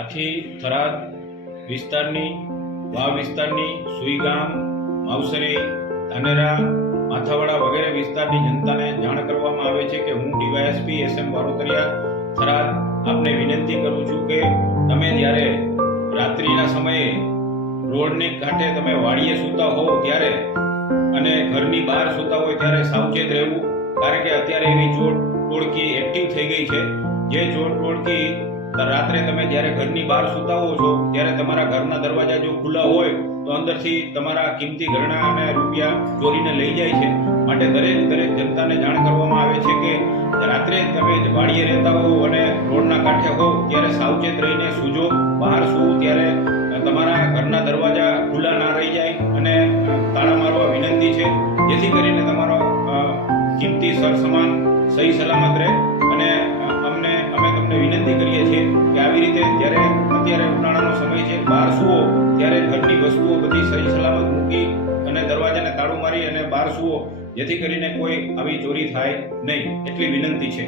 આથી થરાદ વિસ્તારની વાવ વિસ્તારની સુઈગામ, માવસરી, ધાનેરા, માથાવાડા વગેરે વિસ્તારની જનતાને જાણ કરવામાં આવે છે કે હું ડીવાયએસપી SM વારોતરિયા થરાદ આપને વિનંતી કરું છું કે તમે જ્યારે રાત્રિના સમયે રોડની કાંઠે તમે વાડીએ સૂતા હોવ ત્યારે અને ઘરની બહાર સૂતા હોય ત્યારે સાવચેત રહેવું, કારણ કે અત્યારે એવી ચોર ટોળકી એક્ટિવ થઈ ગઈ છે જે ચોર ટોળકી રાત્રે તમે જ્યારે ઘરની બહાર સૂતા હો છો ત્યારે તમારા ઘરના દરવાજા જો ખુલ્લા હોય તો અંદરથી તમારા કિંમતી ઘરેણાં અને રૂપિયા ચોરીને લઈ જાય છે. માટે દરેક જનતાને જાણ કરવામાં આવે છે કે રાત્રે તમે વાડીએ રહેતા હો અને રોડના કાંઠે હો ત્યારે સાવચેત રહીને સૂજો. બહાર સૂવું ત્યારે તમારા ઘરના દરવાજા ખુલ્લા ના રહી જાય અને તાળા મારવા વિનંતી છે, જેથી કરીને તમારો કિંમતી સરસામાન સહી સલામત રહે. અને અમે તમને વિનંતી કરીએ છીએ કે આવી રીતે જ્યારે અત્યારે ઉનાળાનો સમય છે, બહાર સૂવો ત્યારે ઘરની વસ્તુઓ બધી સહી સલામત મૂકી અને દરવાજાને તાળું મારી અને બહાર સૂવો, જેથી કરીને કોઈ આવી ચોરી થાય નહીં, એટલી વિનંતી છે.